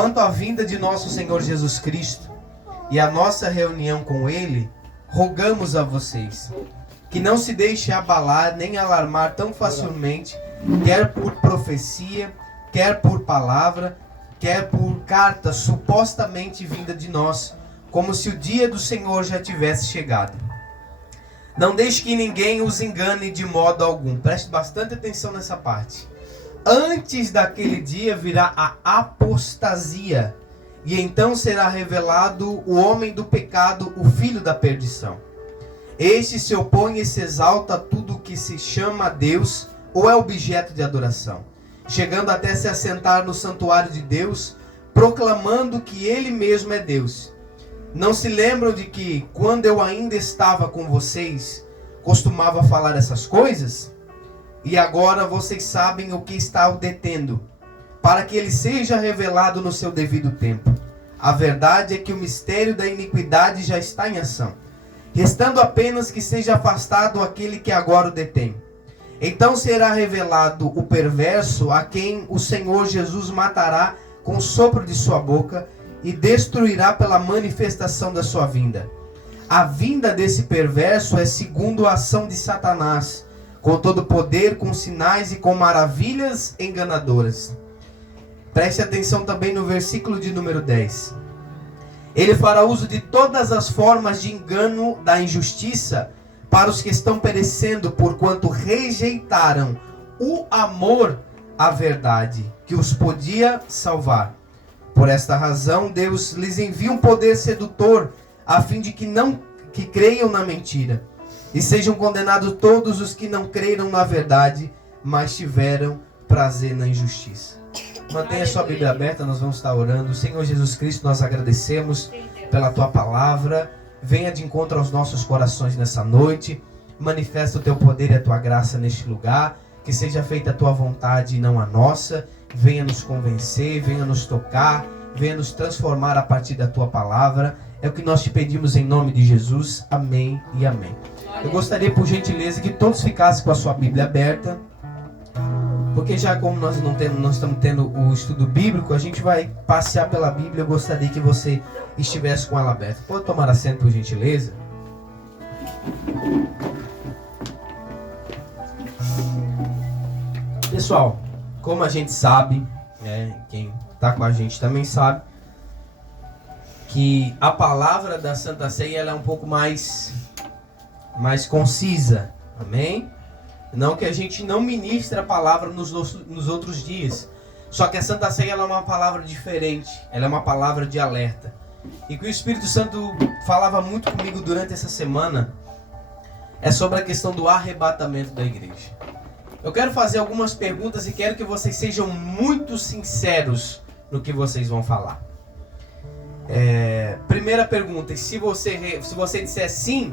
quanto à vinda de nosso Senhor Jesus Cristo e a nossa reunião com Ele, rogamos a vocês que não se deixe abalar nem alarmar tão facilmente, quer por profecia, quer por palavra, quer por carta supostamente vinda de nós, como se o dia do Senhor já tivesse chegado. Não deixe que ninguém os engane de modo algum. Preste bastante atenção nessa parte. Antes daquele dia virá a apostasia, e então será revelado o homem do pecado, o filho da perdição. Este se opõe e se exalta a tudo que se chama Deus ou é objeto de adoração, chegando até se assentar no santuário de Deus, proclamando que Ele mesmo é Deus. Não se lembram de que, quando eu ainda estava com vocês, costumava falar essas coisas? E agora vocês sabem o que está o detendo, para que ele seja revelado no seu devido tempo. A verdade é que o mistério da iniquidade já está em ação, restando apenas que seja afastado aquele que agora o detém. Então será revelado o perverso, a quem o Senhor Jesus matará com o sopro de sua boca e destruirá pela manifestação da sua vinda. A vinda desse perverso é segundo a ação de Satanás, com todo poder, com sinais e com maravilhas enganadoras. Preste atenção também no versículo de número 10. Ele fará uso de todas as formas de engano da injustiça para os que estão perecendo, porquanto rejeitaram o amor à verdade, que os podia salvar. Por esta razão, Deus lhes envia um poder sedutor, a fim de que creiam na mentira, e sejam condenados todos os que não creram na verdade, mas tiveram prazer na injustiça. Mantenha sua Bíblia aberta, nós vamos estar orando. Senhor Jesus Cristo, nós agradecemos pela Tua palavra. Venha de encontro aos nossos corações nessa noite. Manifesta o Teu poder e a Tua graça neste lugar. Que seja feita a Tua vontade e não a nossa. Venha nos convencer, venha nos tocar, venha nos transformar a partir da Tua palavra. É o que nós te pedimos em nome de Jesus. Amém e amém. Eu gostaria, por gentileza, que todos ficassem com a sua Bíblia aberta, porque já como nós não estamos tendo o estudo bíblico, a gente vai passear pela Bíblia. Eu gostaria que você estivesse com ela aberta. Pode tomar assento, por gentileza? Pessoal, como a gente sabe, quem está com a gente também sabe, que a palavra da Santa Ceia ela é um pouco mais concisa, amém? Não que a gente não ministre a palavra nos outros dias, só que a Santa Ceia ela é uma palavra diferente, ela é uma palavra de alerta. E que o Espírito Santo falava muito comigo durante essa semana é sobre a questão do arrebatamento da igreja. Eu quero fazer algumas perguntas e quero que vocês sejam muito sinceros no que vocês vão falar. Primeira pergunta, se você disser sim,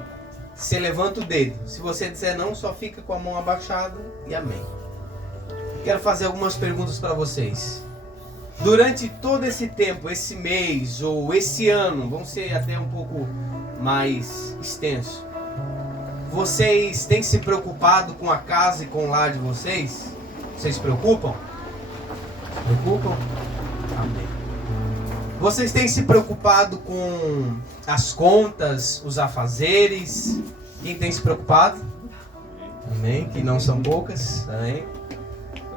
você levanta o dedo. Se você disser não, só fica com a mão abaixada e amém. Quero fazer algumas perguntas para vocês. Durante todo esse tempo, esse mês ou esse ano, vamos ser até um pouco mais extenso, vocês têm se preocupado com a casa e com o lar de vocês? Vocês se preocupam? Se preocupam? Amém. Vocês têm se preocupado com as contas, os afazeres? Quem tem se preocupado? Amém. Que não são poucas. Amém.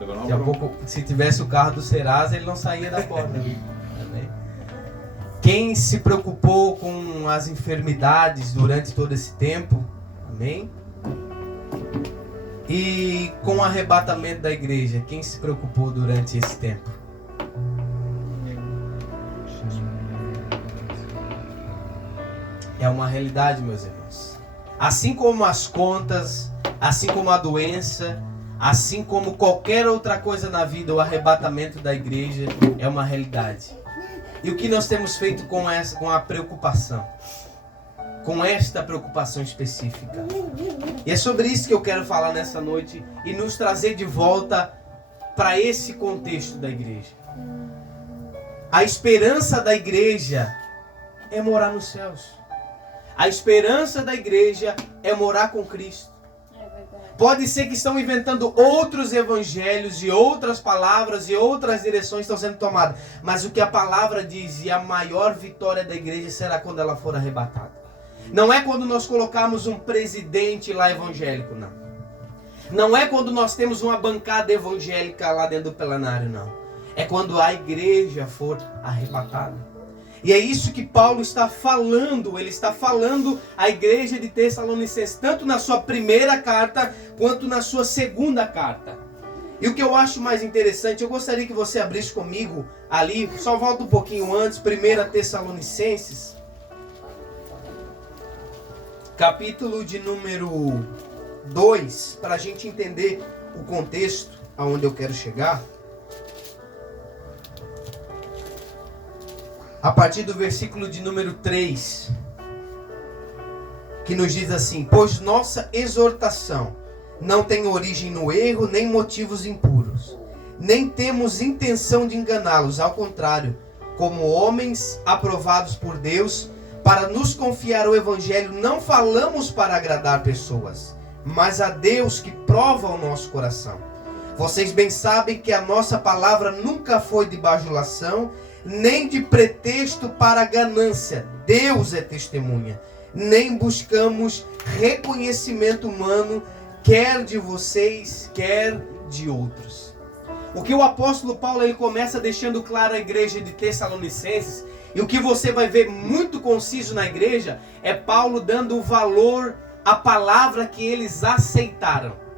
Daqui a pouco, se tivesse o carro do Serasa, ele não saía da porta. Amém. Quem se preocupou com as enfermidades durante todo esse tempo? Amém. E com o arrebatamento da igreja, quem se preocupou durante esse tempo? É uma realidade, meus irmãos. Assim como as contas, assim como a doença, assim como qualquer outra coisa na vida, o arrebatamento da igreja é uma realidade. E o que nós temos feito com a preocupação? Com esta preocupação específica. E é sobre isso que eu quero falar nessa noite e nos trazer de volta para esse contexto da igreja. A esperança da igreja é morar nos céus. A esperança da igreja é morar com Cristo. Pode ser que estão inventando outros evangelhos e outras palavras e outras direções estão sendo tomadas. Mas o que a palavra diz, e a maior vitória da igreja será quando ela for arrebatada. Não é quando nós colocarmos um presidente lá evangélico, não. Não é quando nós temos uma bancada evangélica lá dentro do plenário, não. É quando a igreja for arrebatada. E é isso que Paulo está falando. Ele está falando à igreja de Tessalonicenses, tanto na sua primeira carta, quanto na sua segunda carta. E o que eu acho mais interessante, eu gostaria que você abrisse comigo ali, só volta um pouquinho antes, 1 Tessalonicenses, capítulo de número 2, para a gente entender o contexto aonde eu quero chegar. A partir do versículo de número 3, que nos diz assim: pois nossa exortação não tem origem no erro, nem motivos impuros, nem temos intenção de enganá-los, ao contrário, como homens aprovados por Deus, para nos confiar o evangelho, não falamos para agradar pessoas, mas a Deus que prova o nosso coração. Vocês bem sabem que a nossa palavra nunca foi de bajulação, nem de pretexto para ganância. Deus é testemunha. Nem buscamos reconhecimento humano, quer de vocês, quer de outros. O que o apóstolo Paulo ele começa deixando claro à igreja de Tessalonicenses, e o que você vai ver muito conciso na igreja, é Paulo dando o valor à palavra que eles aceitaram.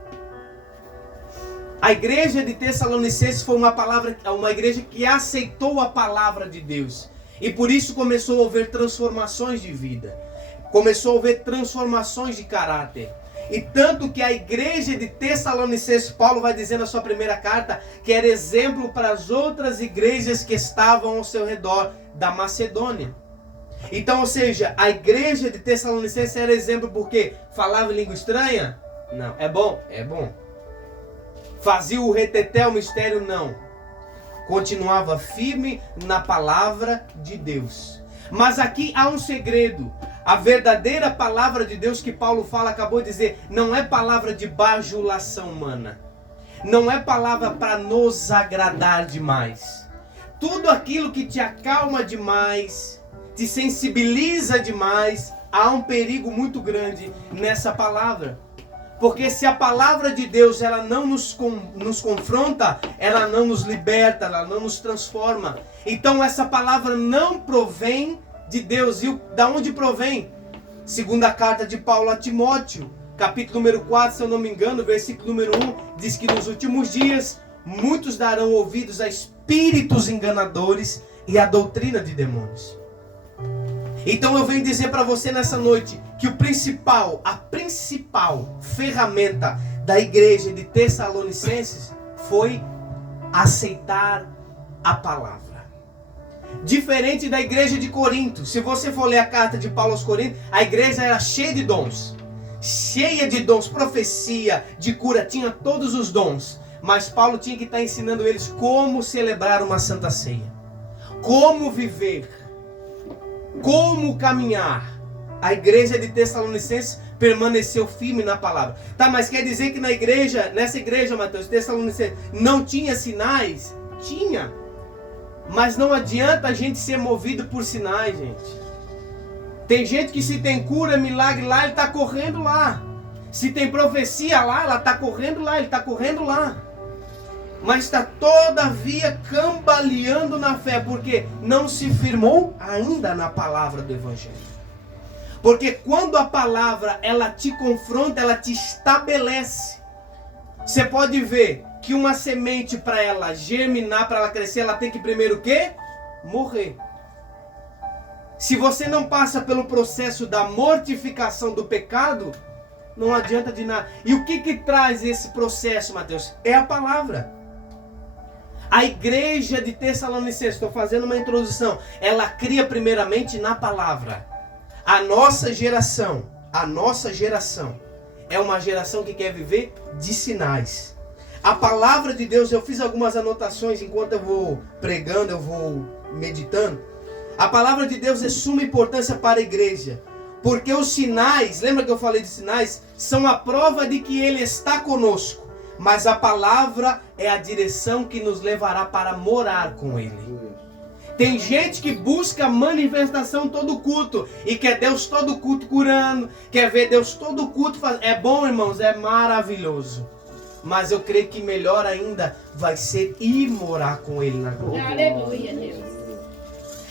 A igreja de Tessalonicenses foi uma igreja que aceitou a palavra de Deus. E por isso começou a haver transformações de vida. Começou a haver transformações de caráter. E tanto que a igreja de Tessalonicenses, Paulo vai dizer na sua primeira carta, que era exemplo para as outras igrejas que estavam ao seu redor da Macedônia. Então, ou seja, a igreja de Tessalonicenses era exemplo porque falava em língua estranha? Não. É bom? É bom. Fazia o reteté, o mistério? Não. Continuava firme na palavra de Deus. Mas aqui há um segredo. A verdadeira palavra de Deus que Paulo fala, acabou de dizer, não é palavra de bajulação humana. Não é palavra para nos agradar demais. Tudo aquilo que te acalma demais, te sensibiliza demais, há um perigo muito grande nessa palavra. Porque se a palavra de Deus ela não nos confronta, ela não nos liberta, ela não nos transforma. Então essa palavra não provém de Deus. E da onde provém? Segunda carta de Paulo a Timóteo, capítulo número 4, se eu não me engano, versículo número 1, diz que nos últimos dias muitos darão ouvidos a espíritos enganadores e a doutrina de demônios. Então eu venho dizer para você nessa noite que a principal ferramenta da igreja de Tessalonicenses foi aceitar a palavra. Diferente da igreja de Corinto. Se você for ler a carta de Paulo aos Coríntios, a igreja era cheia de dons. Cheia de dons, profecia, de cura, tinha todos os dons. Mas Paulo tinha que estar ensinando eles como celebrar uma santa ceia. Como viver. Como caminhar. A igreja de Tessalonicenses permaneceu firme na palavra. Tá, mas quer dizer que nessa igreja, Mateus, Tessalonicenses, não tinha sinais? Tinha. Mas não adianta a gente ser movido por sinais, gente. Tem gente que se tem cura, milagre lá, ele está correndo lá. Se tem profecia lá, ela está correndo lá, ele está correndo lá. Mas está todavia cambaleando na fé, porque não se firmou ainda na palavra do Evangelho. Porque quando a palavra ela te confronta, ela te estabelece. Você pode ver que uma semente para ela germinar, para ela crescer, ela tem que primeiro o quê? Morrer. Se você não passa pelo processo da mortificação do pecado, não adianta de nada. E o que traz esse processo, Mateus? É a palavra. A igreja de Tessalonicenses, estou fazendo uma introdução, ela cria primeiramente na palavra. A nossa geração é uma geração que quer viver de sinais. A palavra de Deus, eu fiz algumas anotações enquanto eu vou pregando, eu vou meditando. A palavra de Deus é suma importância para a igreja. Porque os sinais, lembra que eu falei de sinais? são a prova de que Ele está conosco, mas a palavra é a direção que nos levará para morar com Ele. Tem gente que busca manifestação todo culto e quer Deus todo culto curando, quer ver Deus todo culto fazendo. É bom, irmãos, é maravilhoso. Mas eu creio que melhor ainda vai ser ir morar com Ele na glória. Aleluia, Deus.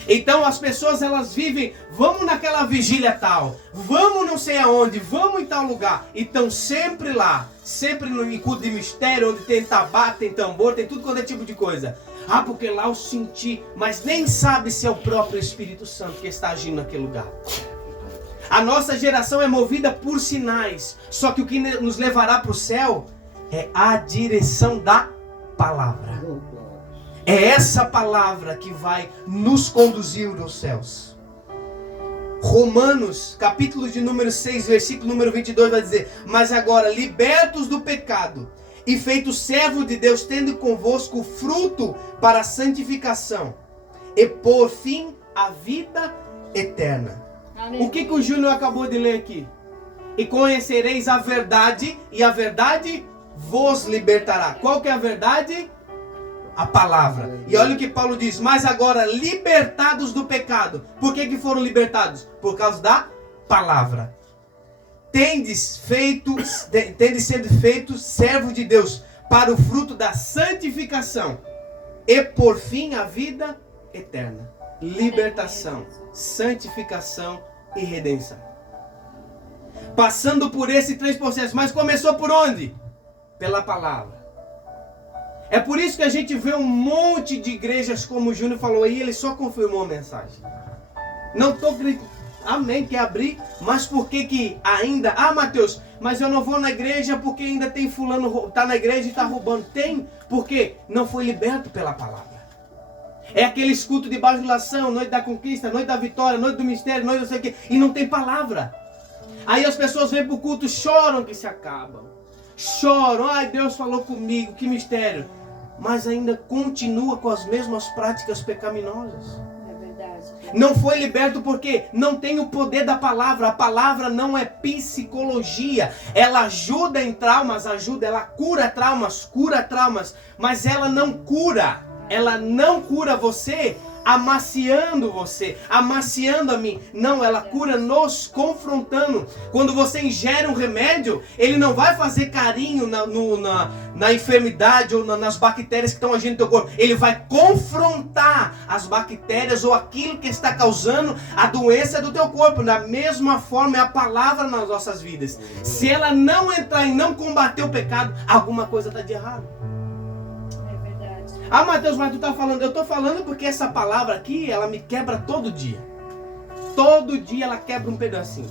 Então as pessoas elas vivem, vamos naquela vigília tal, vamos não sei aonde, vamos em tal lugar. E estão sempre lá, sempre no culto de mistério, onde tem tabaco, tem tambor, tem tudo quanto é tipo de coisa. Ah, porque lá eu senti, mas nem sabe se é o próprio Espírito Santo que está agindo naquele lugar. A nossa geração é movida por sinais, só que o que nos levará para o céu é a direção da palavra. É essa palavra que vai nos conduzir aos céus. Romanos, capítulo de número 6, versículo número 22 vai dizer: mas agora, libertos do pecado e feitos servos de Deus, tendo convosco o fruto para a santificação e por fim a vida eterna. Aleluia. O que o Júnior acabou de ler aqui? E conhecereis a verdade, e a verdade vos libertará. Qual que é a verdade? A palavra. E olha o que Paulo diz: mas agora libertados do pecado. Por que foram libertados? Por causa da palavra. Tendes sido feitos servos de Deus para o fruto da santificação e por fim a vida eterna. Libertação, santificação e redenção. Passando por esses três processos. Mas começou por onde? Pela palavra. É por isso que a gente vê um monte de igrejas, como o Júnior falou aí, ele só confirmou a mensagem. Não estou gritando, amém, quer abrir, mas por que ainda? Ah, Mateus, mas eu não vou na igreja porque ainda tem fulano, está na igreja e está roubando. Tem, porque não foi liberto pela palavra. É aquele culto de bajulação, noite da conquista, noite da vitória, noite do mistério, noite não sei o quê, e não tem palavra. Aí as pessoas vêm para o culto, choram que se acabam. Choram, ai, Deus falou comigo, que mistério. Mas ainda continua com as mesmas práticas pecaminosas. É verdade. Não foi liberto porque não tem o poder da palavra. A palavra não é psicologia. Ela ajuda em traumas, ela cura traumas, mas ela não cura. Ela não cura você amaciando você, amaciando a mim. Não, ela cura nos confrontando. Quando você ingere um remédio, ele não vai fazer carinho na enfermidade ou nas bactérias que estão agindo no teu corpo. Ele vai confrontar as bactérias ou aquilo que está causando a doença do teu corpo. Da mesma forma é a palavra nas nossas vidas. Se ela não entrar e não combater o pecado, alguma coisa está de errado. Ah, Mateus, mas tu tá falando. Eu estou falando porque essa palavra aqui, ela me quebra todo dia. Todo dia ela quebra um pedacinho.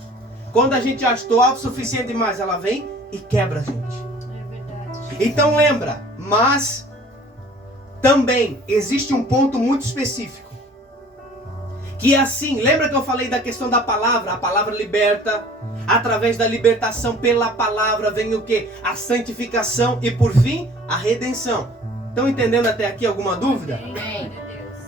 Quando a gente já estou autossuficiente demais, ela vem e quebra a gente. É verdade. Então lembra, mas também existe um ponto muito específico. Que é assim, lembra que eu falei da questão da palavra? A palavra liberta. Através da libertação pela palavra vem o quê? A santificação e por fim, a redenção. Estão entendendo até aqui alguma dúvida? Amém.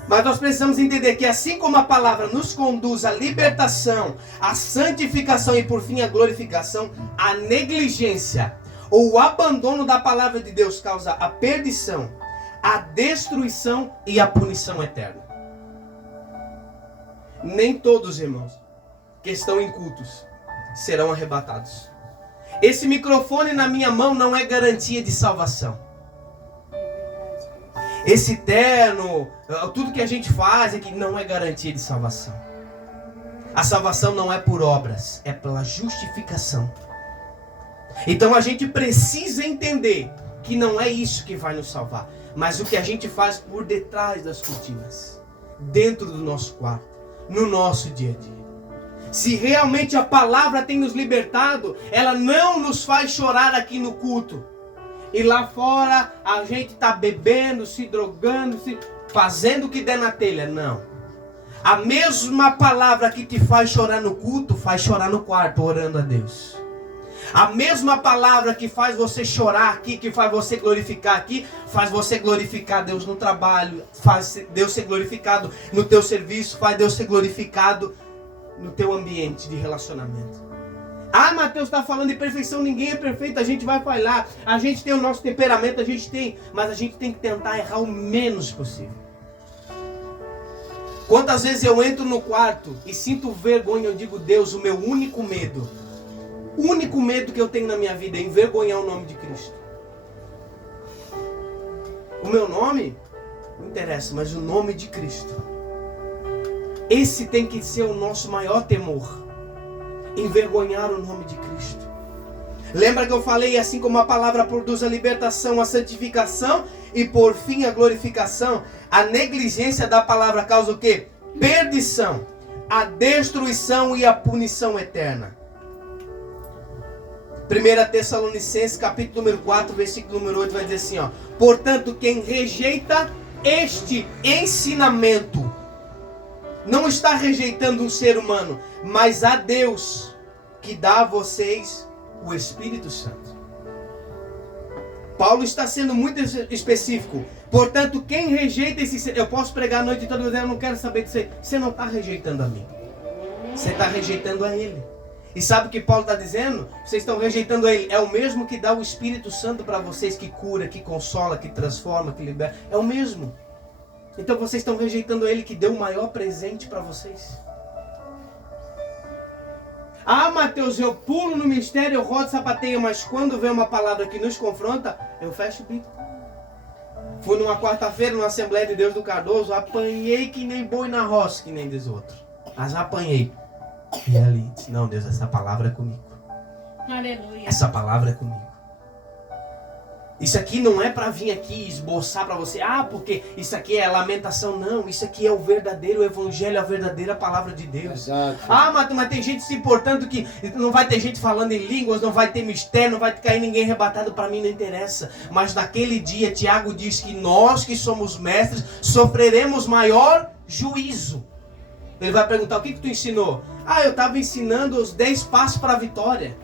Mas nós precisamos entender que assim como a palavra nos conduz à libertação, à santificação e por fim à glorificação, a negligência ou o abandono da palavra de Deus causa a perdição, a destruição e a punição eterna. Nem todos, irmãos, que estão em cultos serão arrebatados. Esse microfone na minha mão não é garantia de salvação. Esse terno, tudo que a gente faz aqui não é garantia de salvação. A salvação não é por obras, é pela justificação. Então a gente precisa entender que não é isso que vai nos salvar, mas o que a gente faz por detrás das cortinas, dentro do nosso quarto, no nosso dia a dia. Se realmente a palavra tem nos libertado, ela não nos faz chorar aqui no culto. E lá fora a gente está bebendo, se drogando, fazendo o que der na telha. Não. A mesma palavra que te faz chorar no culto, faz chorar no quarto, orando a Deus. A mesma palavra que faz você chorar aqui, que faz você glorificar aqui, faz você glorificar Deus no trabalho, faz Deus ser glorificado no teu serviço, faz Deus ser glorificado no teu ambiente de relacionamento. A Mateus está falando de perfeição, ninguém é perfeito, a gente vai falhar. A gente tem o nosso temperamento, a gente tem, mas a gente tem que tentar errar o menos possível. Quantas vezes eu entro no quarto e sinto vergonha, eu digo, Deus, o meu único medo que eu tenho na minha vida é envergonhar o nome de Cristo. O meu nome não interessa, mas o nome de Cristo. Esse tem que ser o nosso maior temor. Envergonhar o nome de Cristo. Lembra que eu falei, assim como a palavra produz a libertação, a santificação e por fim a glorificação, a negligência da palavra causa o quê? Perdição, a destruição e a punição eterna. 1 Tessalonicenses, capítulo número 4, versículo número 8, vai dizer assim, ó: portanto, quem rejeita este ensinamento, não está rejeitando um ser humano, mas a Deus, que dá a vocês o Espírito Santo. Paulo está sendo muito específico. Portanto, quem rejeita esse... Eu posso pregar a noite toda, eu não quero saber de você. Você não está rejeitando a mim. Você está rejeitando a Ele. E sabe o que Paulo está dizendo? Vocês estão rejeitando a Ele. É o mesmo que dá o Espírito Santo para vocês, que cura, que consola, que transforma, que liberta. É o mesmo. Então vocês estão rejeitando Ele, que deu o maior presente para vocês. Ah, Mateus, eu pulo no mistério, eu rodo, sapateio, mas quando vem uma palavra que nos confronta, eu fecho o bico. Fui numa quarta-feira, numa Assembleia de Deus do Cardoso, apanhei que nem boi na roça, que nem diz outro. Mas apanhei. E ali disse, não, Deus, essa palavra é comigo. Aleluia. Essa palavra é comigo. Isso aqui não é para vir aqui esboçar para você, porque isso aqui é lamentação. Não, isso aqui é o verdadeiro evangelho, a verdadeira palavra de Deus. Exato. Mas tem gente se importando que não vai ter gente falando em línguas, não vai ter mistério, não vai cair ninguém arrebatado, para mim não interessa. Mas naquele dia, Tiago diz que nós que somos mestres, sofreremos maior juízo. Ele vai perguntar, o que tu ensinou? Eu estava ensinando os 10 passos para a vitória.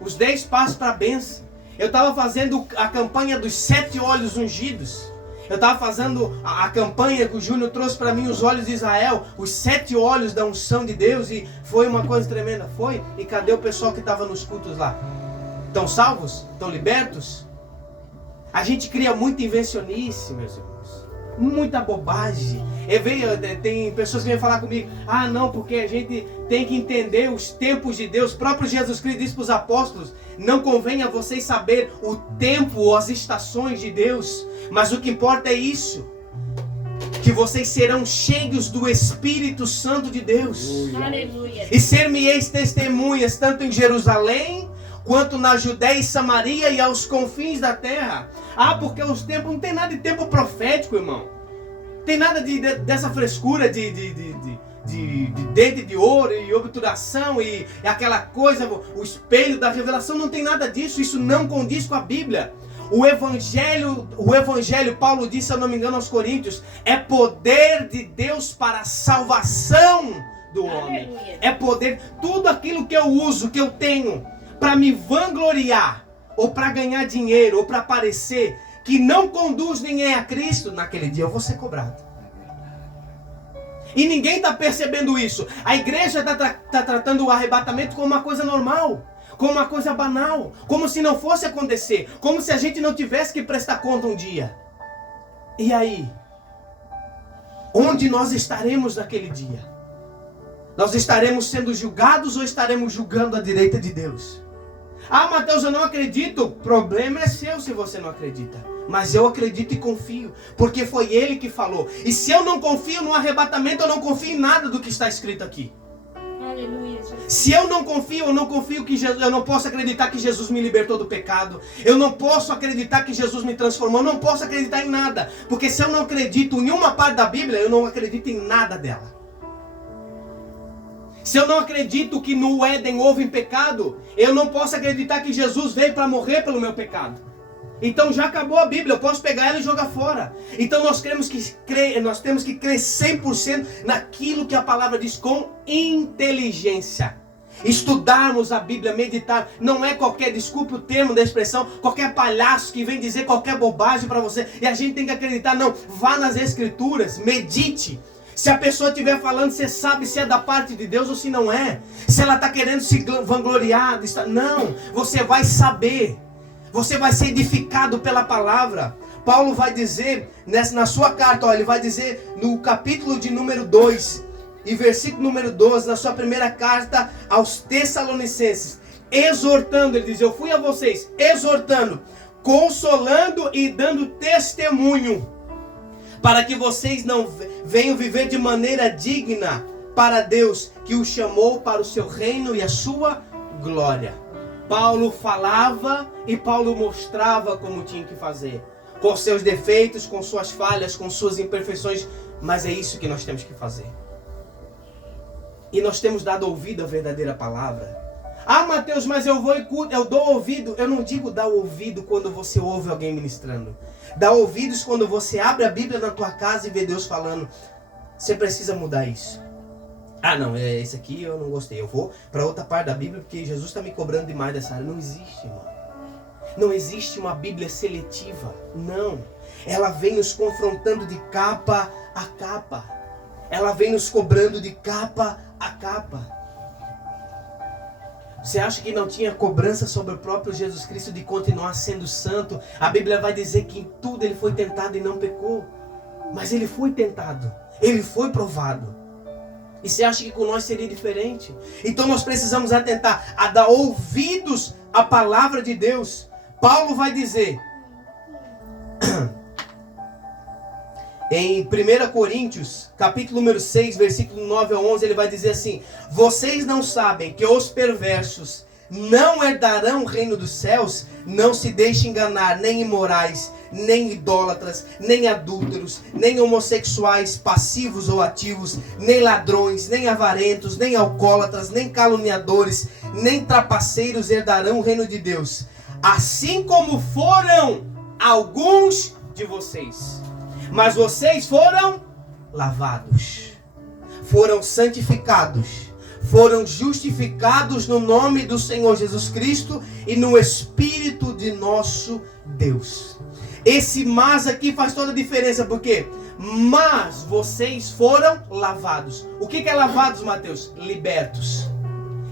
Os 10 passos para a bênção. Eu estava fazendo a campanha dos 7 olhos ungidos. Eu estava fazendo a campanha que o Júnior trouxe para mim, os olhos de Israel. Os 7 olhos da unção de Deus. E foi uma coisa tremenda. Foi? E cadê o pessoal que estava nos cultos lá? Estão salvos? Estão libertos? A gente cria muita invencionice, meus irmãos. Muita bobagem. Tem pessoas que vêm falar comigo, não, porque a gente tem que entender os tempos de Deus. O próprio Jesus Cristo disse para os apóstolos, não convém a vocês saber o tempo ou as estações de Deus, mas o que importa é isso, que vocês serão cheios do Espírito Santo de Deus. Aleluia. E ser-me-eis testemunhas tanto em Jerusalém quanto na Judéia e Samaria e aos confins da terra. Porque os tempos, não tem nada de tempo profético, irmão. Tem nada dessa frescura de dente de ouro e obturação e aquela coisa, o espelho da revelação, não tem nada disso. Isso não condiz com a Bíblia. O evangelho, Paulo disse, se eu não me engano, aos Coríntios, é poder de Deus para a salvação do homem. Aleluia. É poder, tudo aquilo que eu uso, que eu tenho para me vangloriar, ou para ganhar dinheiro, ou para aparecer, que não conduz ninguém a Cristo, naquele dia eu vou ser cobrado. E ninguém está percebendo isso. A igreja está tratando o arrebatamento como uma coisa normal, como uma coisa banal, como se não fosse acontecer, como se a gente não tivesse que prestar conta um dia. E aí? Onde nós estaremos naquele dia? Nós estaremos sendo julgados ou estaremos julgando a direita de Deus? Mateus, eu não acredito. O problema é seu se você não acredita. Mas eu acredito e confio, porque foi Ele que falou. E se eu não confio no arrebatamento, eu não confio em nada do que está escrito aqui. Aleluia, Jesus. Se eu não confio que Jesus, eu não posso acreditar que Jesus me libertou do pecado. Eu não posso acreditar que Jesus me transformou. Eu não posso acreditar em nada. Porque se eu não acredito em uma parte da Bíblia, eu não acredito em nada dela. Se eu não acredito que no Éden houve pecado, eu não posso acreditar que Jesus veio para morrer pelo meu pecado. Então já acabou a Bíblia, eu posso pegar ela e jogar fora. Então nós temos que crer 100% naquilo que a palavra diz, com inteligência. Estudarmos a Bíblia, meditar, não é qualquer, desculpe o termo da expressão, qualquer palhaço que vem dizer qualquer bobagem para você. E a gente tem que acreditar, não, vá nas Escrituras, medite. Se a pessoa estiver falando, você sabe se é da parte de Deus ou se não é. Se ela está querendo se vangloriar. Não, você vai saber. Você vai ser edificado pela palavra. Paulo vai dizer, na sua carta, ele vai dizer no capítulo de número 2, e versículo número 12, na sua primeira carta aos Tessalonicenses, exortando, ele diz, eu fui a vocês, exortando, consolando e dando testemunho, para que vocês não venham viver de maneira digna para Deus, que os chamou para o seu reino e a sua glória. Paulo falava e Paulo mostrava como tinha que fazer. Com seus defeitos, com suas falhas, com suas imperfeições. Mas é isso que nós temos que fazer. E nós temos dado ouvido à verdadeira palavra. Ah, Mateus, mas eu vou e eu dou ouvido. Eu não digo dar ouvido quando você ouve alguém ministrando. Dá ouvidos quando você abre a Bíblia na tua casa e vê Deus falando. Você precisa mudar isso. Ah, não, esse aqui eu não gostei. Eu vou para outra parte da Bíblia porque Jesus está me cobrando demais dessa área. Não existe, mano. Não existe uma Bíblia seletiva. Não. Ela vem nos confrontando de capa a capa. Ela vem nos cobrando de capa a capa. Você acha que não tinha cobrança sobre o próprio Jesus Cristo de continuar sendo santo? A Bíblia vai dizer que em tudo ele foi tentado e não pecou. Mas ele foi tentado. Ele foi provado. E você acha que com nós seria diferente? Então nós precisamos atentar a dar ouvidos à palavra de Deus. Paulo vai dizer em 1 Coríntios, capítulo número 6, versículo 9 a 11, ele vai dizer assim: vocês não sabem que os perversos não herdarão o reino dos céus? Não se deixem enganar, nem imorais, nem idólatras, nem adúlteros, nem homossexuais, passivos ou ativos, nem ladrões, nem avarentos, nem alcoólatras, nem caluniadores, nem trapaceiros herdarão o reino de Deus. Assim como foram alguns de vocês. Mas vocês foram lavados, foram santificados, foram justificados no nome do Senhor Jesus Cristo e no Espírito de nosso Deus. Esse mas aqui faz toda a diferença, porque mas vocês foram lavados. O que é lavados, Mateus? Libertos.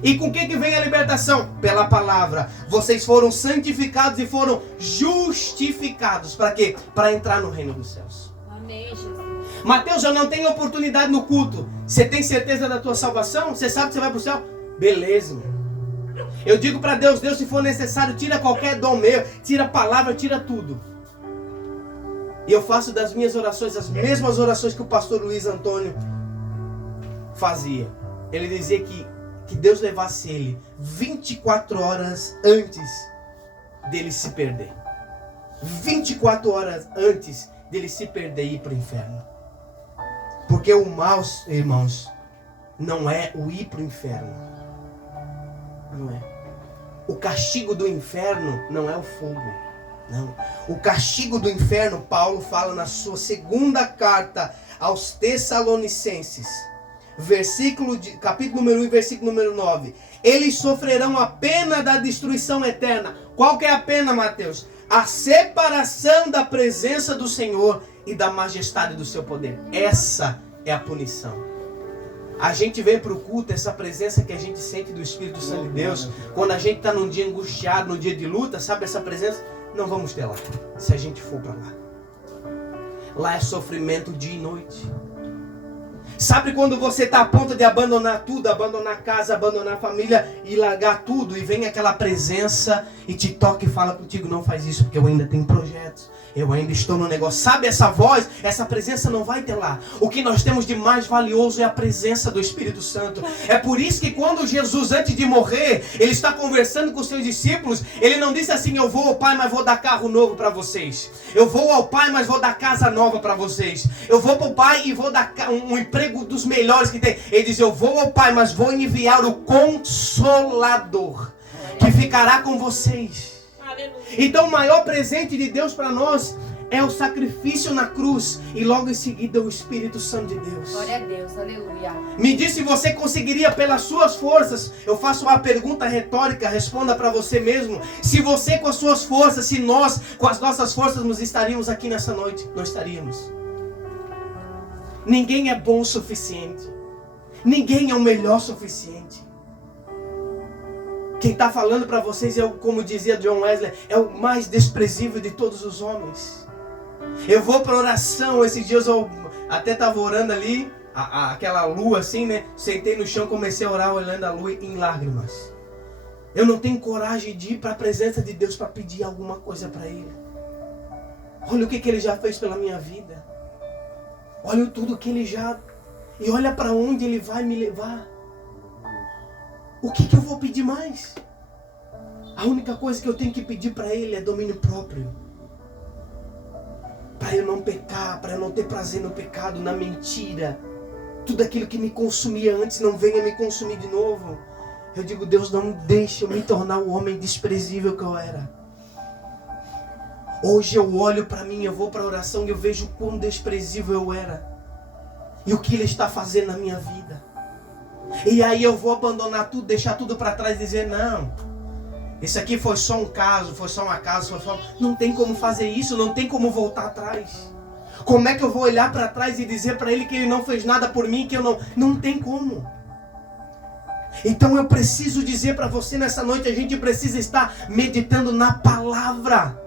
E com o que vem a libertação? Pela palavra. Vocês foram santificados e foram justificados. Para quê? Para entrar no reino dos céus. Amém, Jesus. Mateus, eu não tenho oportunidade no culto. Você tem certeza da tua salvação? Você sabe que você vai para o céu? Beleza, meu. Eu digo para Deus, Deus, se for necessário, tira qualquer dom meu. Tira a palavra, tira tudo. E eu faço das minhas orações as mesmas orações que o pastor Luiz Antônio fazia. Ele dizia que Deus levasse ele 24 horas antes dele se perder. 24 horas antes dele se perder e ir para o inferno. Porque o mal, irmãos, não é o ir para o inferno. Não é. O castigo do inferno não é o fogo. Não. O castigo do inferno, Paulo fala na sua segunda carta aos Tessalonicenses. Capítulo número 1, versículo número 9. Eles sofrerão a pena da destruição eterna. Qual que é a pena, Mateus? A separação da presença do Senhor e da majestade do seu poder. Essa é a punição. A gente vem para o culto, essa presença que a gente sente do Espírito Santo de Deus. Quando a gente está num dia angustiado, num dia de luta, sabe essa presença? Não vamos ter lá, se a gente for para lá. Lá é sofrimento dia e noite. Sabe quando você está a ponto de abandonar tudo, abandonar a casa, abandonar a família e largar tudo, e vem aquela presença e te toca e fala contigo: não faz isso porque eu ainda tenho projetos, eu ainda estou no negócio. Sabe essa voz, essa presença não vai ter lá. O que nós temos de mais valioso é a presença do Espírito Santo. É por isso que quando Jesus, antes de morrer, ele está conversando com os seus discípulos, ele não disse assim: eu vou ao Pai, mas vou dar carro novo para vocês. Eu vou ao Pai, mas vou dar casa nova para vocês. Eu vou para o Pai e vou dar um emprego dos melhores que tem. Ele diz: eu vou ao Pai, mas vou enviar o Consolador, que ficará com vocês. Então o maior presente de Deus para nós é o sacrifício na cruz, e logo em seguida o Espírito Santo de Deus. Glória a Deus, aleluia. Me diz se você conseguiria pelas suas forças. Eu faço uma pergunta retórica, responda para você mesmo. Se você com as suas forças, se nós com as nossas forças nos estaríamos aqui nessa noite, não estaríamos. Ninguém é bom o suficiente. Ninguém é o melhor o suficiente. Quem está falando para vocês é, como dizia John Wesley, é o mais desprezível de todos os homens. Eu vou para oração. Esses dias eu até estava orando ali, aquela lua assim, né? Sentei no chão, comecei a orar olhando a lua em lágrimas. Eu não tenho coragem de ir para a presença de Deus para pedir alguma coisa para Ele. Olha o que Ele já fez pela minha vida. Olha tudo que Ele já... E olha para onde Ele vai me levar. O que eu vou pedir mais? A única coisa que eu tenho que pedir para Ele é domínio próprio. Para eu não pecar, para eu não ter prazer no pecado, na mentira. Tudo aquilo que me consumia antes não venha me consumir de novo. Eu digo, Deus, não deixe eu me tornar o homem desprezível que eu era. Hoje eu olho para mim, eu vou para a oração e eu vejo quão desprezível eu era. E o que Ele está fazendo na minha vida. E aí eu vou abandonar tudo, deixar tudo para trás e dizer, não, isso aqui foi só um caso, foi só um acaso, foi só... Não tem como fazer isso, não tem como voltar atrás. Como é que eu vou olhar para trás e dizer para Ele que Ele não fez nada por mim, que eu não... Não tem como. Então eu preciso dizer para você nessa noite, a gente precisa estar meditando na palavra.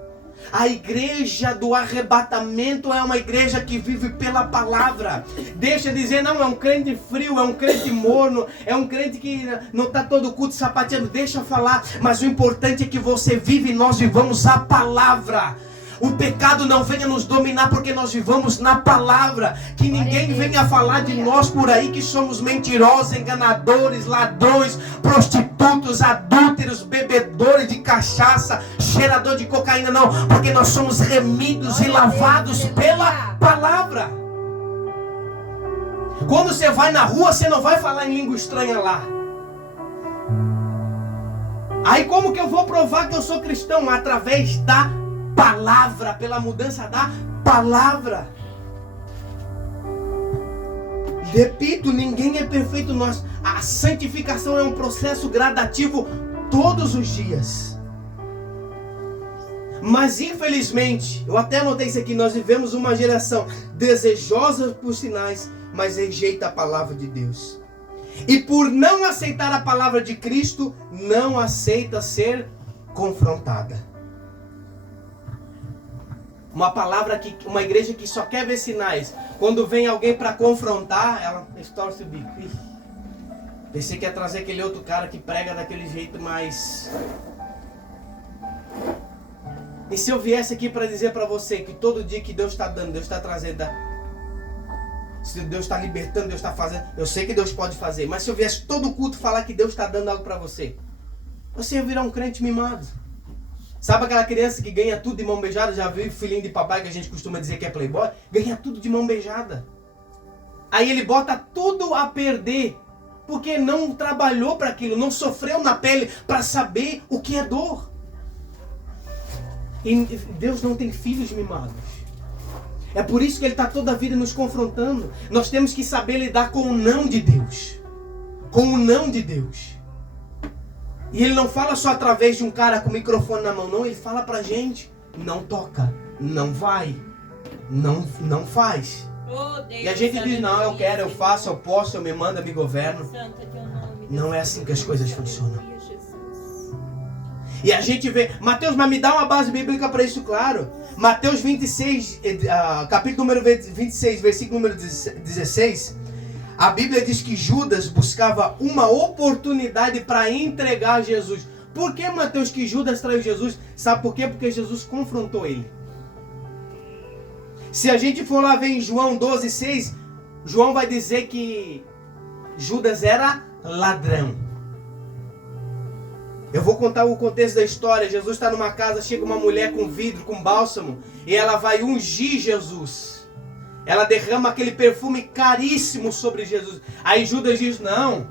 A igreja do arrebatamento é uma igreja que vive pela palavra. Deixa de dizer, não, é um crente frio, é um crente morno, é um crente que não está todo culto sapateando. Deixa falar, mas o importante é que você vive e nós vivamos a palavra. O pecado não venha nos dominar porque nós vivamos na palavra. Que ninguém venha falar de nós por aí que somos mentirosos, enganadores, ladrões, prostitutos, adúlteros, bebedores de cachaça, cheirador de cocaína, não. Porque nós somos remidos e lavados pela palavra. Quando você vai na rua, você não vai falar em língua estranha lá. Aí como que eu vou provar que eu sou cristão? Através da palavra, pela mudança da palavra. Repito, ninguém é perfeito. A santificação é um processo gradativo todos os dias. Mas infelizmente, eu até anotei isso aqui, nós vivemos uma geração desejosa por sinais, mas rejeita a palavra de Deus. E por não aceitar a palavra de Cristo, não aceita ser confrontada. Uma igreja que só quer ver sinais. Quando vem alguém para confrontar, ela estorce o bico. Pensei que ia trazer aquele outro cara que prega daquele jeito, mas... E se eu viesse aqui para dizer para você que todo dia que Deus está dando, Deus está trazendo... Se Deus está libertando, Deus está fazendo... Eu sei que Deus pode fazer, mas se eu viesse todo culto falar que Deus está dando algo para você, você ia virar um crente mimado. Sabe aquela criança que ganha tudo de mão beijada? Já viu filhinho de papai que a gente costuma dizer que é playboy? Ganha tudo de mão beijada. Aí ele bota tudo a perder. Porque não trabalhou para aquilo. Não sofreu na pele para saber o que é dor. E Deus não tem filhos mimados. É por isso que Ele está toda a vida nos confrontando. Nós temos que saber lidar com o não de Deus. Com o não de Deus. E Ele não fala só através de um cara com o microfone na mão, não. Ele fala pra gente, não toca, não vai, não faz. Oh, Deus, e a gente diz, não, eu quero, eu faço, eu posso, eu me mando, eu me governo. Não é assim que as coisas funcionam. E a gente vê, Mateus, mas me dá uma base bíblica para isso, claro. Mateus 26, capítulo número 26, versículo número 16... A Bíblia diz que Judas buscava uma oportunidade para entregar Jesus. Por que, Mateus, que Judas traiu Jesus? Sabe por quê? Porque Jesus confrontou ele. Se a gente for lá ver em João 12:6, João vai dizer que Judas era ladrão. Eu vou contar o contexto da história. Jesus está numa casa, chega uma mulher com vidro, com bálsamo, e ela vai ungir Jesus. Ela derrama aquele perfume caríssimo sobre Jesus. Aí Judas diz, não,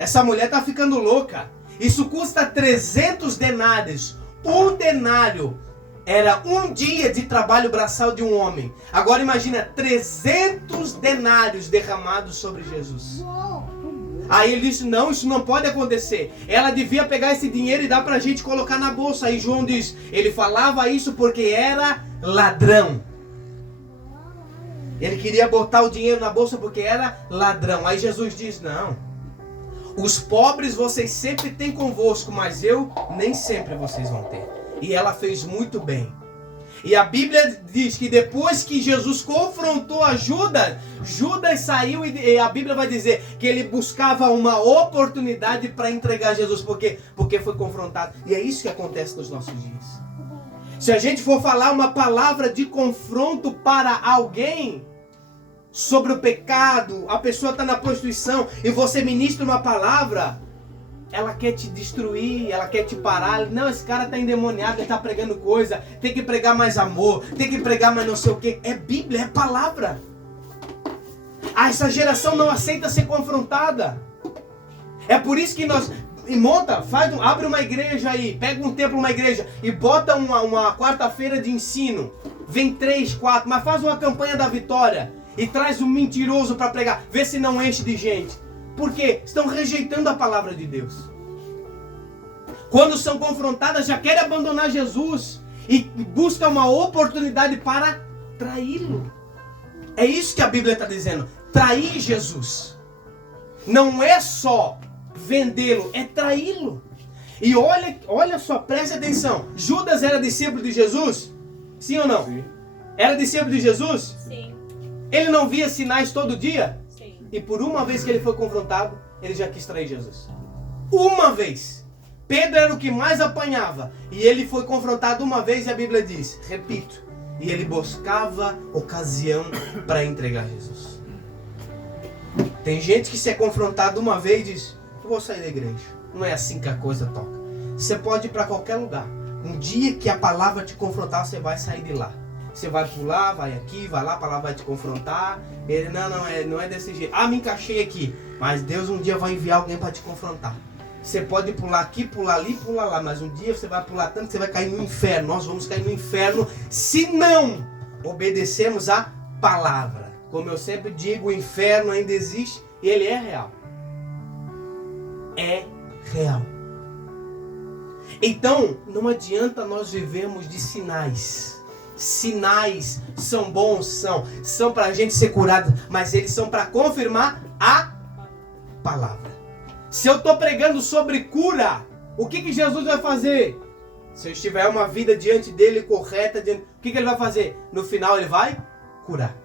essa mulher está ficando louca. Isso custa 300 denários. Um denário era um dia de trabalho braçal de um homem. Agora imagina, 300 denários derramados sobre Jesus. Aí ele disse, não, isso não pode acontecer. Ela devia pegar esse dinheiro e dar para a gente colocar na bolsa. Aí João diz, ele falava isso porque era ladrão. Ele queria botar o dinheiro na bolsa porque era ladrão. Aí Jesus diz, não. Os pobres vocês sempre têm convosco, mas eu nem sempre vocês vão ter. E ela fez muito bem. E a Bíblia diz que depois que Jesus confrontou a Judas, Judas saiu e a Bíblia vai dizer que ele buscava uma oportunidade para entregar Jesus. Por quê? Porque foi confrontado. E é isso que acontece nos nossos dias. Se a gente for falar uma palavra de confronto para alguém sobre o pecado, a pessoa está na prostituição e você ministra uma palavra, ela quer te destruir, ela quer te parar. Não, esse cara está endemoniado, ele está pregando coisa, tem que pregar mais amor, tem que pregar mais não sei o que. É Bíblia, é palavra. Essa geração não aceita ser confrontada. É por isso que nós... E monta, abre uma igreja aí, pega um templo, uma igreja e bota uma quarta-feira de ensino. Vem 3, 4, mas faz uma campanha da vitória e traz um mentiroso para pregar. Vê se não enche de gente. Por quê? Estão rejeitando a palavra de Deus. Quando são confrontadas, já querem abandonar Jesus e buscam uma oportunidade para traí-lo. É isso que a Bíblia está dizendo. Trair Jesus. Não é só vendê-lo, é traí-lo. E olha só, preste atenção. Judas era discípulo de Jesus? Sim ou não? Sim. Era discípulo de Jesus? Sim. Ele não via sinais todo dia? Sim. E por uma vez que ele foi confrontado, ele já quis trair Jesus. Uma vez. Pedro era o que mais apanhava. E ele foi confrontado uma vez e a Bíblia diz, repito, e ele buscava ocasião para entregar Jesus. Tem gente que se é confrontado uma vez e diz, eu vou sair da igreja. Não é assim que a coisa toca. Você pode ir para qualquer lugar. Um dia que a palavra te confrontar, você vai sair de lá. Você vai pular, vai aqui, vai lá, a palavra vai te confrontar. Ele, não é desse jeito. Me encaixei aqui. Mas Deus um dia vai enviar alguém para te confrontar. Você pode pular aqui, pular ali, pular lá. Mas um dia você vai pular tanto que você vai cair no inferno. Nós vamos cair no inferno se não obedecermos a palavra. Como eu sempre digo, o inferno ainda existe e ele é real. É real. Então, não adianta nós vivermos de sinais. Sinais são bons, são para a gente ser curado, mas eles são para confirmar a palavra. Se eu estou pregando sobre cura, o que Jesus vai fazer? Se eu estiver uma vida diante dele correta, o que ele vai fazer? No final ele vai curar.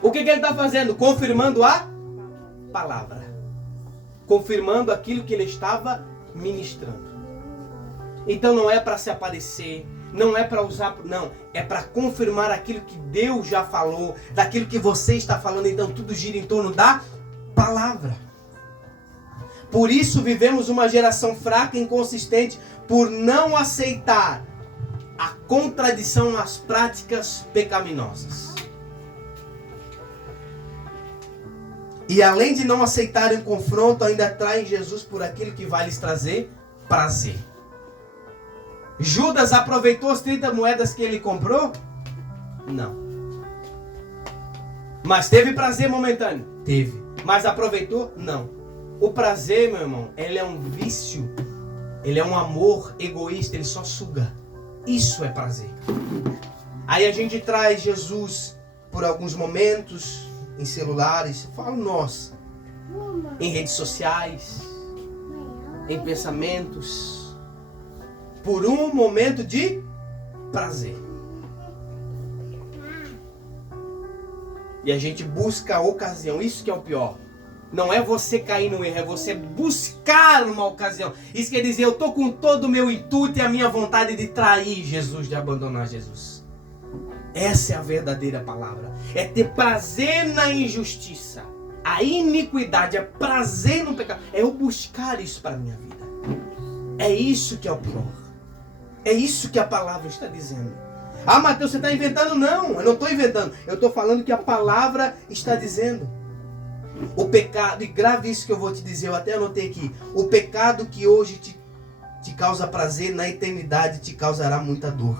O que ele está fazendo? Confirmando a palavra. Confirmando aquilo que ele estava ministrando. Então não é para se aparecer, não é para usar, não, é para confirmar aquilo que Deus já falou, daquilo que você está falando. Então tudo gira em torno da palavra. Por isso vivemos uma geração fraca e inconsistente, por não aceitar a contradição nas práticas pecaminosas. E além de não aceitarem o confronto, ainda traem Jesus por aquilo que vai lhes trazer prazer. Judas aproveitou as 30 moedas que ele comprou? Não. Mas teve prazer momentâneo? Teve. Mas aproveitou? Não. O prazer, meu irmão, ele é um vício. Ele é um amor egoísta, ele só suga. Isso é prazer. Aí a gente traz Jesus por alguns momentos em celulares, falo nós, em redes sociais, em pensamentos, por um momento de prazer. E a gente busca a ocasião, isso que é o pior. Não é você cair no erro, é você buscar uma ocasião. Isso quer dizer, eu estou com todo o meu intuito e a minha vontade de trair Jesus, de abandonar Jesus. Essa é a verdadeira palavra. É ter prazer na injustiça. A iniquidade é prazer no pecado. É eu buscar isso para a minha vida. É isso que é o pior. É isso que a palavra está dizendo. Mateus, você está inventando? Não, eu não estou inventando. Eu estou falando que a palavra está dizendo. O pecado, e grave isso que eu vou te dizer, eu até anotei aqui. O pecado que hoje te causa prazer, na eternidade te causará muita dor.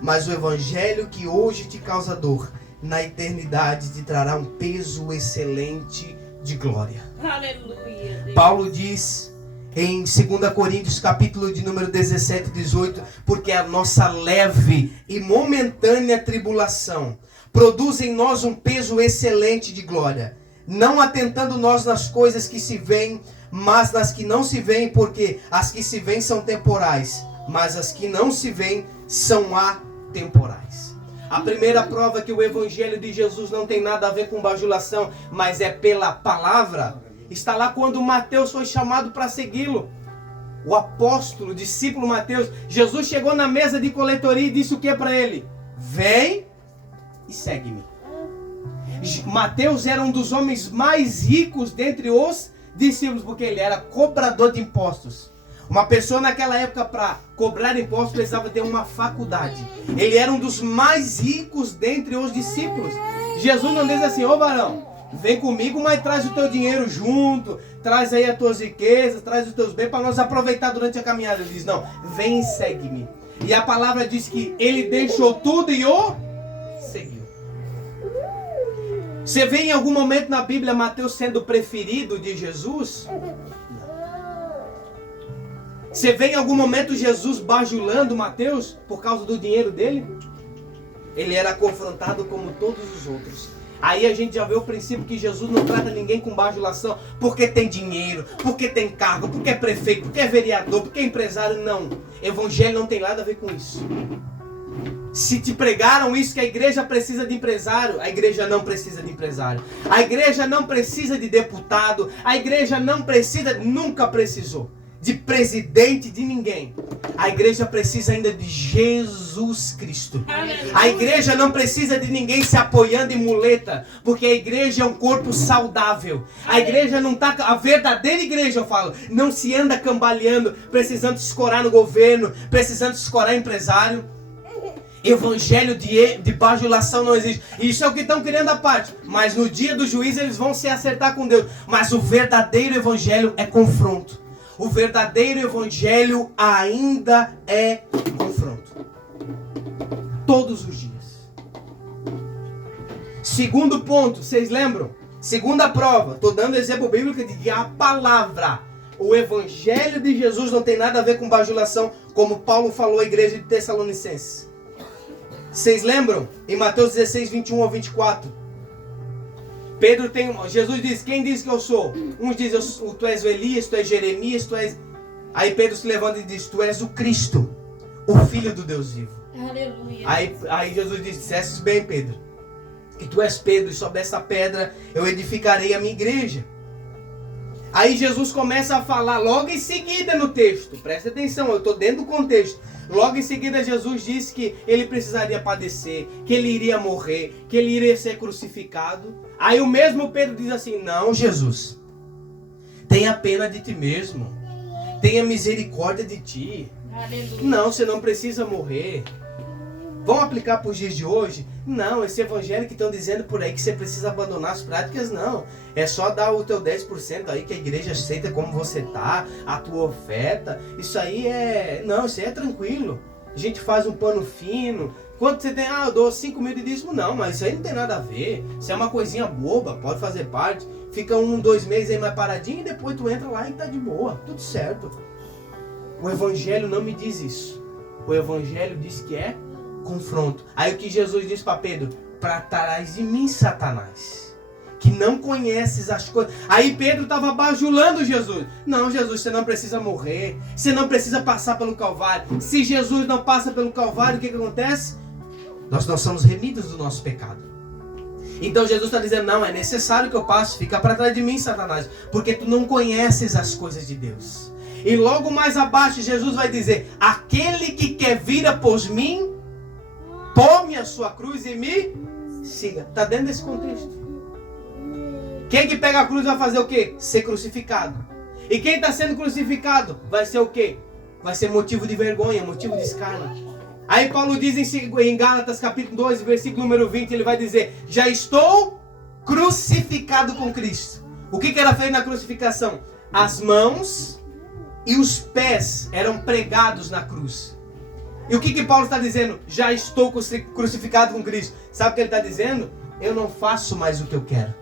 Mas o evangelho que hoje te causa dor, na eternidade te trará um peso excelente de glória. Aleluia, Deus. Paulo diz em 2 Coríntios capítulo de número 17 e 18, porque a nossa leve e momentânea tribulação produz em nós um peso excelente de glória, não atentando nós nas coisas que se veem, mas nas que não se veem, porque as que se veem são temporais, mas as que não se veem são atemporais. A primeira prova que o evangelho de Jesus não tem nada a ver com bajulação, mas é pela palavra, está lá quando Mateus foi chamado para segui-lo. O apóstolo, o discípulo Mateus, Jesus chegou na mesa de coletoria e disse o que para ele? Vem e segue-me. Mateus era um dos homens mais ricos dentre os discípulos, porque ele era cobrador de impostos. Uma pessoa naquela época, para cobrar impostos, precisava ter uma faculdade. Ele era um dos mais ricos dentre os discípulos. Jesus não diz assim: ô varão, vem comigo, mas traz o teu dinheiro junto, traz aí as tuas riquezas, traz os teus bens para nós aproveitar durante a caminhada. Ele diz: não, vem e segue-me. E a palavra diz que ele deixou tudo e o seguiu. Você vê em algum momento na Bíblia Mateus sendo preferido de Jesus? Você vê em algum momento Jesus bajulando Mateus por causa do dinheiro dele? Ele era confrontado como todos os outros. Aí a gente já vê o princípio que Jesus não trata ninguém com bajulação porque tem dinheiro, porque tem cargo, porque é prefeito, porque é vereador, porque é empresário. Não. Evangelho não tem nada a ver com isso. Se te pregaram isso, que a igreja precisa de empresário, a igreja não precisa de empresário. A igreja não precisa de deputado, a igreja não precisa, nunca precisou de presidente de ninguém. A igreja precisa ainda de Jesus Cristo. A igreja não precisa de ninguém se apoiando em muleta, porque a igreja é um corpo saudável. A igreja não está, a verdadeira igreja, eu falo, não se anda cambaleando, precisando escorar no governo, precisando escorar empresário. Evangelho de bajulação não existe. Isso é o que estão criando a parte. Mas no dia do juízo eles vão se acertar com Deus. Mas o verdadeiro evangelho é confronto. O verdadeiro evangelho ainda é confronto. Todos os dias. Segundo ponto, vocês lembram? Segunda prova, estou dando exemplo bíblico de que a palavra, o evangelho de Jesus não tem nada a ver com bajulação, como Paulo falou à igreja de Tessalonicenses. Vocês lembram? Em Mateus 16, 21 ao 24. Jesus diz: quem diz que eu sou? Uns dizem: tu és o Elias, tu és Jeremias, tu és... Aí Pedro se levanta e diz: tu és o Cristo, o Filho do Deus vivo. Aleluia. Aí Jesus diz: disseste bem, Pedro, que tu és Pedro, e sobre essa pedra eu edificarei a minha igreja. Aí Jesus começa a falar logo em seguida no texto, presta atenção, eu estou dentro do contexto. Logo em seguida Jesus disse que ele precisaria padecer, que ele iria morrer, que ele iria ser crucificado. Aí o mesmo Pedro diz assim: não, Jesus, tenha pena de ti mesmo, tenha misericórdia de ti. Aleluia. Não, você não precisa morrer. Vão aplicar para os dias de hoje? Não, esse evangelho que estão dizendo por aí que você precisa abandonar as práticas, não. É só dar o teu 10% aí que a igreja aceita como você tá, a tua oferta. Isso aí é... Não, isso aí é tranquilo. A gente faz um pano fino. Quanto você tem? Eu dou 5 mil de dízimo. Não, mas isso aí não tem nada a ver. Isso é uma coisinha boba, pode fazer parte. Fica 1, 2 meses aí mais paradinho e depois tu entra lá e tá de boa. Tudo certo. O evangelho não me diz isso. O evangelho diz que é confronto. Aí o que Jesus diz para Pedro? Para trás de mim, Satanás, que não conheces as coisas. Aí Pedro estava bajulando Jesus. Não, Jesus, você não precisa morrer, você não precisa passar pelo Calvário. Se Jesus não passa pelo Calvário, o que acontece? Nós não somos remidos do nosso pecado. Então Jesus está dizendo: não, é necessário que eu passe. Fica para trás de mim, Satanás, porque tu não conheces as coisas de Deus. E logo mais abaixo Jesus vai dizer: aquele que quer vir após mim, tome a sua cruz e me siga. Está dentro desse contexto. Quem que pega a cruz vai fazer o quê? Ser crucificado. E quem está sendo crucificado vai ser o quê? Vai ser motivo de vergonha, motivo de escárnio. Aí Paulo diz em Gálatas capítulo 2, versículo número 20, ele vai dizer: já estou crucificado com Cristo. O que era feito na crucificação? As mãos e os pés eram pregados na cruz. E o que Paulo está dizendo? Já estou crucificado com Cristo. Sabe o que ele está dizendo? Eu não faço mais o que eu quero.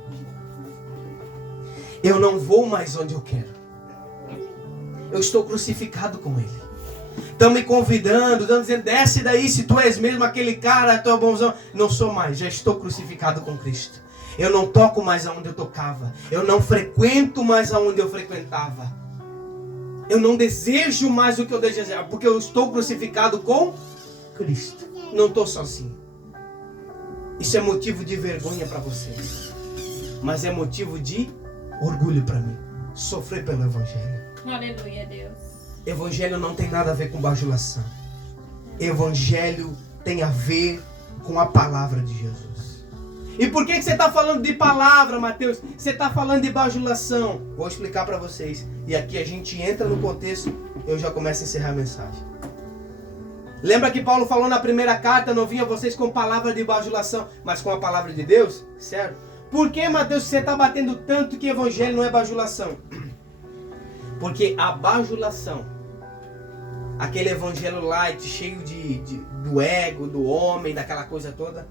Eu não vou mais onde eu quero. Eu estou crucificado com Ele. Estão me convidando, estão dizendo, desce daí se tu és mesmo aquele cara, tu é bonzão. Não sou mais, já estou crucificado com Cristo. Eu não toco mais aonde eu tocava. Eu não frequento mais aonde eu frequentava. Eu não desejo mais o que eu desejava, porque eu estou crucificado com Cristo. Não estou sozinho. Isso é motivo de vergonha para vocês, mas é motivo de orgulho para mim. Sofrer pelo Evangelho. Aleluia, Deus. Evangelho não tem nada a ver com bajulação. Evangelho tem a ver com a palavra de Jesus. E por que você está falando de palavra, Mateus? Você está falando de bajulação. Vou explicar para vocês. E aqui a gente entra no contexto, eu já começo a encerrar a mensagem. Lembra que Paulo falou na primeira carta, não vinha vocês com palavra de bajulação, mas com a palavra de Deus? Certo? Por que, Mateus, você está batendo tanto que evangelho não é bajulação? Porque a bajulação, aquele evangelho light, cheio do ego, do homem, daquela coisa toda,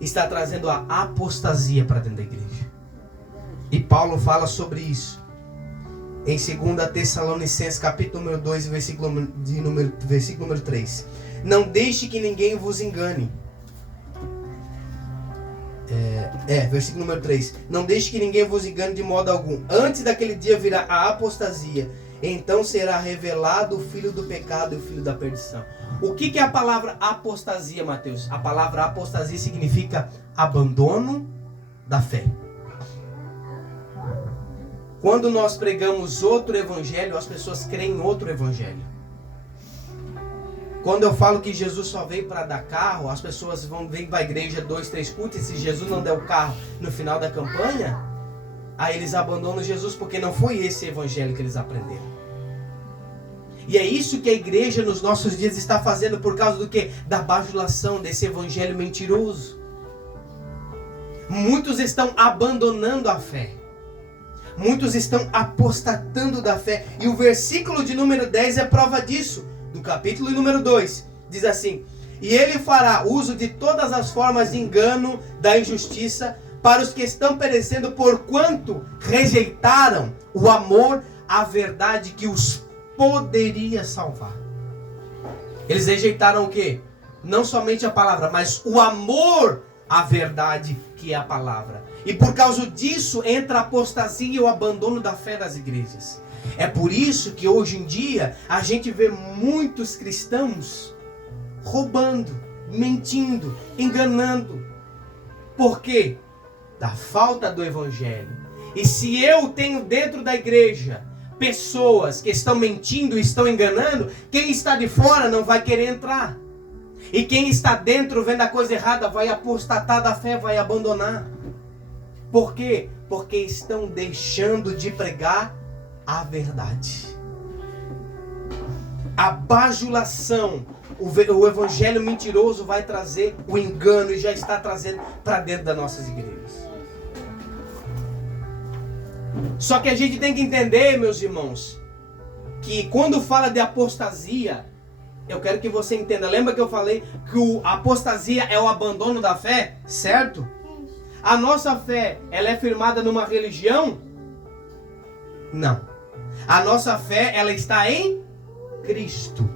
está trazendo a apostasia para dentro da igreja. E Paulo fala sobre isso em 2 Tessalonicenses, capítulo número 2, versículo número 3. Não deixe que ninguém vos engane. Versículo número 3. Não deixe que ninguém vos engane de modo algum. Antes daquele dia virá a apostasia. Então será revelado o filho do pecado e o filho da perdição. O que é a palavra apostasia, Mateus? A palavra apostasia significa abandono da fé. Quando nós pregamos outro evangelho, as pessoas creem em outro evangelho. Quando eu falo que Jesus só veio para dar carro, as pessoas vêm para a igreja 2, 3 cultos, e se Jesus não der o carro no final da campanha, aí eles abandonam Jesus, porque não foi esse evangelho que eles aprenderam. E é isso que a igreja nos nossos dias está fazendo, por causa do quê? Da bajulação, desse evangelho mentiroso. Muitos estão abandonando a fé. Muitos estão apostatando da fé. E o versículo de número 10 é prova disso. Do capítulo número 2. Diz assim: e ele fará uso de todas as formas de engano da injustiça para os que estão perecendo, porquanto rejeitaram o amor à verdade que os poderia salvar. Eles rejeitaram o quê? Não somente a palavra, mas o amor à verdade que é a palavra. E por causa disso entra a apostasia e o abandono da fé das igrejas. É por isso que hoje em dia a gente vê muitos cristãos roubando, mentindo, enganando. Por quê? Da falta do evangelho. E se eu tenho dentro da igreja pessoas que estão mentindo e estão enganando, quem está de fora não vai querer entrar. E quem está dentro vendo a coisa errada vai apostatar da fé, vai abandonar. Por quê? Porque estão deixando de pregar a verdade. A bajulação, o evangelho mentiroso vai trazer o engano e já está trazendo para dentro das nossas igrejas. Só que a gente tem que entender, meus irmãos, que quando fala de apostasia, eu quero que você entenda. Lembra que eu falei que a apostasia é o abandono da fé? Certo? A nossa fé, ela é firmada numa religião? Não. A nossa fé, ela está em Cristo.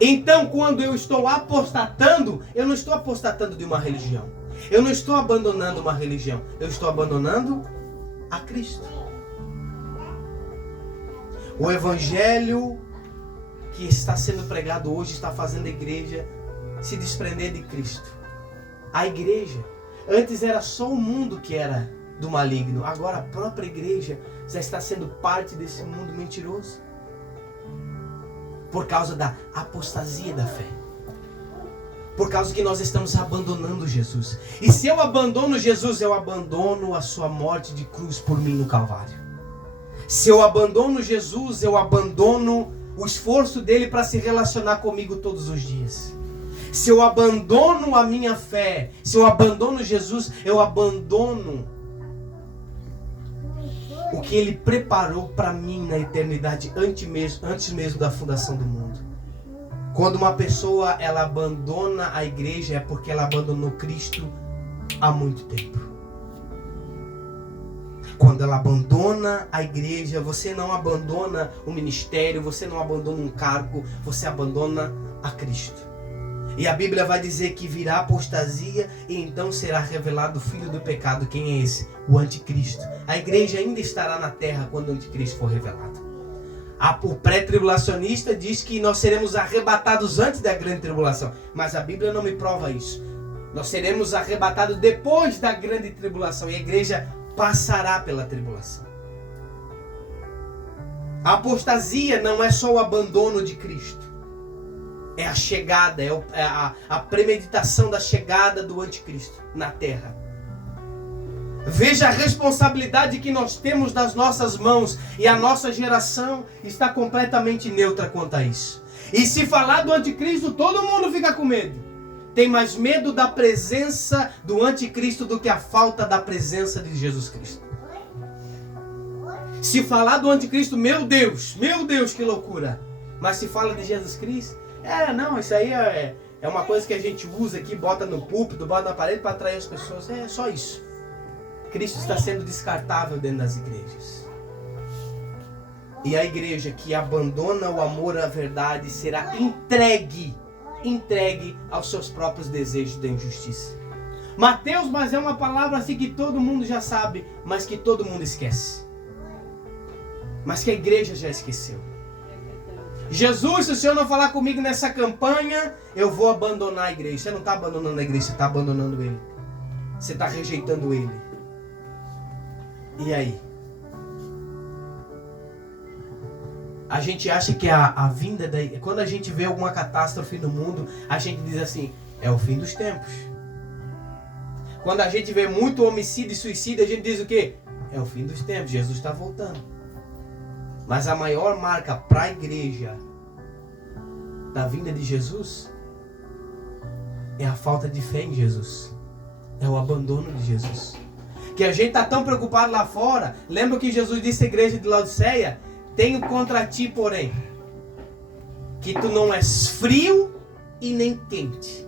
Então, quando eu estou apostatando, eu não estou apostatando de uma religião. Eu não estou abandonando uma religião. Eu estou abandonando a Cristo. O evangelho que está sendo pregado hoje está fazendo a igreja se desprender de Cristo. A igreja, antes era só o mundo que era do maligno. Agora a própria igreja já está sendo parte desse mundo mentiroso. Por causa da apostasia da fé. Por causa que nós estamos abandonando Jesus. E se eu abandono Jesus, eu abandono a sua morte de cruz por mim no Calvário. Se eu abandono Jesus, eu abandono o esforço dele para se relacionar comigo todos os dias. Se eu abandono a minha fé, se eu abandono Jesus, eu abandono o que ele preparou para mim na eternidade, antes mesmo da fundação do mundo. Quando uma pessoa ela abandona a igreja, é porque ela abandonou Cristo há muito tempo. Quando ela abandona a igreja, você não abandona o ministério, você não abandona um cargo, você abandona a Cristo. E a Bíblia vai dizer que virá apostasia e então será revelado o filho do pecado. Quem é esse? O anticristo. A igreja ainda estará na terra quando o anticristo for revelado. O pré-tribulacionista diz que nós seremos arrebatados antes da grande tribulação. Mas a Bíblia não me prova isso. Nós seremos arrebatados depois da grande tribulação. E a igreja passará pela tribulação. A apostasia não é só o abandono de Cristo. É a chegada, é a premeditação da chegada do anticristo na terra. Veja a responsabilidade que nós temos nas nossas mãos. E a nossa geração está completamente neutra quanto a isso. E se falar do anticristo, todo mundo fica com medo. Tem mais medo da presença do anticristo do que a falta da presença de Jesus Cristo. Se falar do anticristo, meu Deus, que loucura. Mas se fala de Jesus Cristo, não, isso aí é uma coisa que a gente usa aqui, bota no púlpito, bota na parede para atrair as pessoas. É só isso. Cristo está sendo descartável dentro das igrejas. E a igreja que abandona o amor à verdade será entregue aos seus próprios desejos da injustiça. Mateus, mas é uma palavra assim que todo mundo já sabe, mas que todo mundo esquece. Mas que a igreja já esqueceu. Jesus, se o Senhor não falar comigo nessa campanha, eu vou abandonar a igreja. Você não está abandonando a igreja, você está abandonando Ele. Você está rejeitando Ele. E aí? A gente acha que a vinda da... Quando a gente vê alguma catástrofe no mundo, a gente diz assim, é o fim dos tempos. Quando a gente vê muito homicídio e suicídio, a gente diz o quê? É o fim dos tempos, Jesus está voltando. Mas a maior marca para a igreja da vinda de Jesus é a falta de fé em Jesus. É o abandono de Jesus. Que a gente está tão preocupado lá fora. Lembra que Jesus disse à igreja de Laodiceia? Tenho contra ti, porém, que tu não és frio e nem quente.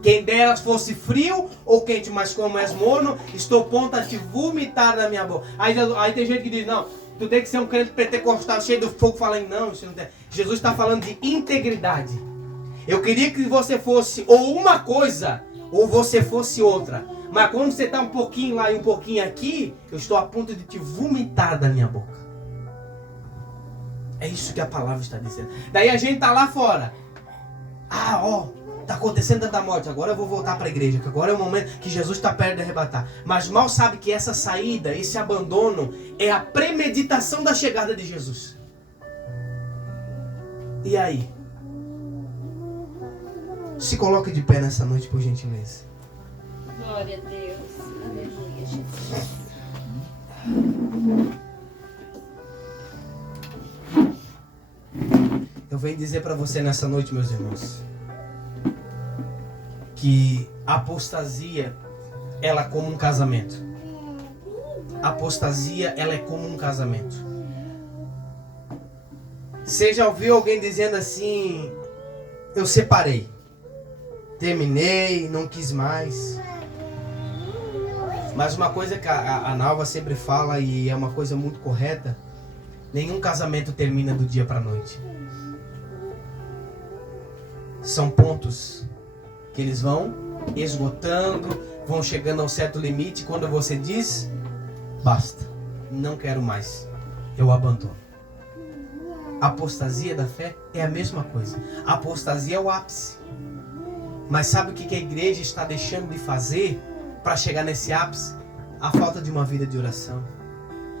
Quem dera fosse frio ou quente, mas como és morno, estou pronto a te vomitar na minha boca. Aí tem gente que diz, não, tu tem que ser um crente pentecostal cheio do fogo, falando, não, isso não tem. Jesus está falando de integridade. Eu queria que você fosse ou uma coisa, ou você fosse outra. Mas quando você está um pouquinho lá e um pouquinho aqui, eu estou a ponto de te vomitar da minha boca. É isso que a palavra está dizendo. Daí a gente está lá fora. Está acontecendo tanta morte. Agora eu vou voltar para a igreja. Que agora é o momento que Jesus está perto de arrebatar. Mas mal sabe que essa saída, esse abandono, é a premeditação da chegada de Jesus. E aí? Se coloque de pé nessa noite, por gentileza. Glória a Deus. Aleluia, Jesus. Eu venho dizer para você nessa noite, meus irmãos, que a apostasia, ela é como um casamento. A apostasia, ela é como um casamento. Você já ouviu alguém dizendo assim, eu separei, terminei, não quis mais. Mas uma coisa que a Nalva sempre fala, e é uma coisa muito correta, nenhum casamento termina do dia para a noite. São pontos que eles vão esgotando, vão chegando a um certo limite. Quando você diz, basta, não quero mais, eu abandono. A apostasia da fé é a mesma coisa. A apostasia é o ápice. Mas sabe o que a igreja está deixando de fazer para chegar nesse ápice? A falta de uma vida de oração.